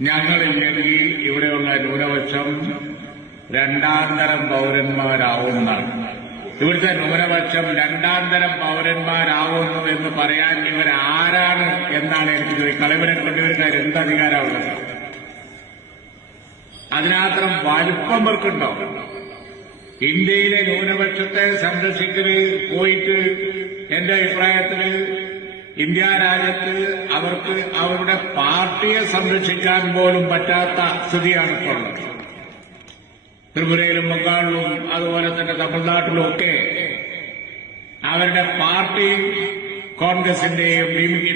ഞങ്ങളില്ലെങ്കിൽ ഇവിടെയുള്ള ന്യൂനപക്ഷം രണ്ടാം തരം പൌരന്മാരാവുന്നതാണ്. ഇവിടുത്തെ ന്യൂനപക്ഷം രണ്ടാം തരം പൌരന്മാരാവുന്നു എന്ന് പറയാൻ ഇവരാരാണ് എന്നാണ് എനിക്ക് ചോദിക്കുന്നത്. ഇവരെ കൊണ്ടുവരുന്നവർ എന്തധികാരമുള്ളത്? അതിനാത്രം വലിപ്പം വർക്കുണ്ടോ? ഇന്ത്യയിലെ ന്യൂനപക്ഷത്തെ സംരക്ഷിക്കല് പോയിട്ട് എന്റെ അഭിപ്രായത്തില് ഇന്ത്യ രാജ്യത്ത് അവർക്ക് അവരുടെ പാർട്ടിയെ സംരക്ഷിക്കാൻ പോലും പറ്റാത്ത സ്ഥിതിയാണ് ഇപ്പോൾ ഉള്ളത്. ത്രിപുരയിലും ബംഗാളിലും അതുപോലെ തന്നെ തമിഴ്നാട്ടിലും ഒക്കെ അവരുടെ പാർട്ടി കോൺഗ്രസിന്റെയും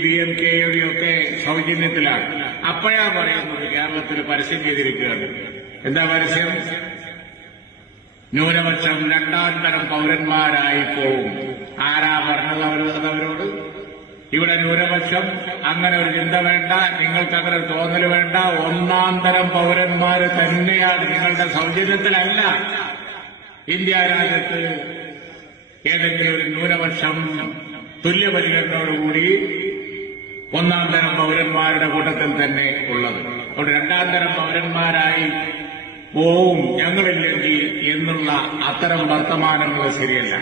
DMK-യുടെയും ഒക്കെ സൗജന്യത്തിലാണ്. അപ്പോഴാ പറയുന്നത് കേരളത്തിൽ പരസ്യം ചെയ്തിരിക്കുകയാണ്. എന്താ പരസ്യം? ന്യൂനപക്ഷം രണ്ടാം തരം പൌരന്മാരായി പോവും. ആരാ പറഞ്ഞത് അവരോട്? ഇവിടെ ന്യൂനപക്ഷം അങ്ങനെ ഒരു ചിന്ത വേണ്ട, നിങ്ങൾക്ക് അങ്ങനെ ഒരു തോന്നൽ വേണ്ട, ഒന്നാം തരം പൌരന്മാര് തന്നെയാണ്. നിങ്ങളുടെ സൗജന്യത്തിലല്ല. ഇന്ത്യ രാജ്യത്ത് ഏതെങ്കിലും ഒരു ന്യൂനപക്ഷം തുല്യപരിഗണനയോടുകൂടി ഒന്നാം തരം പൌരന്മാരുടെ കൂട്ടത്തിൽ തന്നെ ഉള്ളത്. അവിടെ രണ്ടാം തരം പൌരന്മാരായി പോവും ഞങ്ങളില്ലെങ്കിൽ എന്നുള്ള അത്തരം വർത്തമാനങ്ങൾ ശരിയല്ല,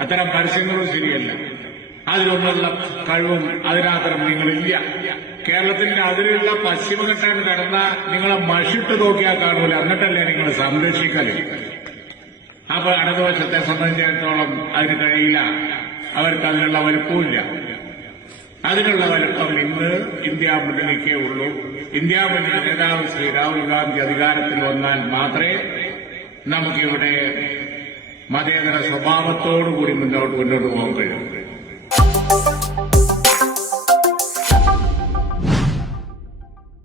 അത്തരം പരസ്യങ്ങളും ശരിയല്ല. അതിനൊന്നുള്ള കഴിവും അതിനകത്തരം നിങ്ങളില്ല. കേരളത്തിന്റെ അതിലുള്ള പശ്ചിമഘട്ടം കടന്ന നിങ്ങളെ മഷിട്ട് നോക്കിയാൽ കാണൂല, എന്നിട്ടല്ലേ നിങ്ങൾ സംരക്ഷിക്കല്. അപ്പൊ ഇടതുപക്ഷത്തെ സംബന്ധിച്ചിടത്തോളം അതിന് കഴിയില്ല. അവർക്ക് അതിനുള്ള വലുപ്പമില്ല. അതിനുള്ള വലുപ്പം ഇന്ന് ഇന്ത്യ മുന്നണിക്കേ ഉള്ളൂ. ഇന്ത്യ മുന്നണി നേതാവ് ശ്രീ രാഹുൽ ഗാന്ധി അധികാരത്തിൽ വന്നാൽ മാത്രമേ നമുക്കിവിടെ മതേതര സ്വഭാവത്തോടുകൂടി മുന്നോട്ട് പോകാൻ കഴിയൂ.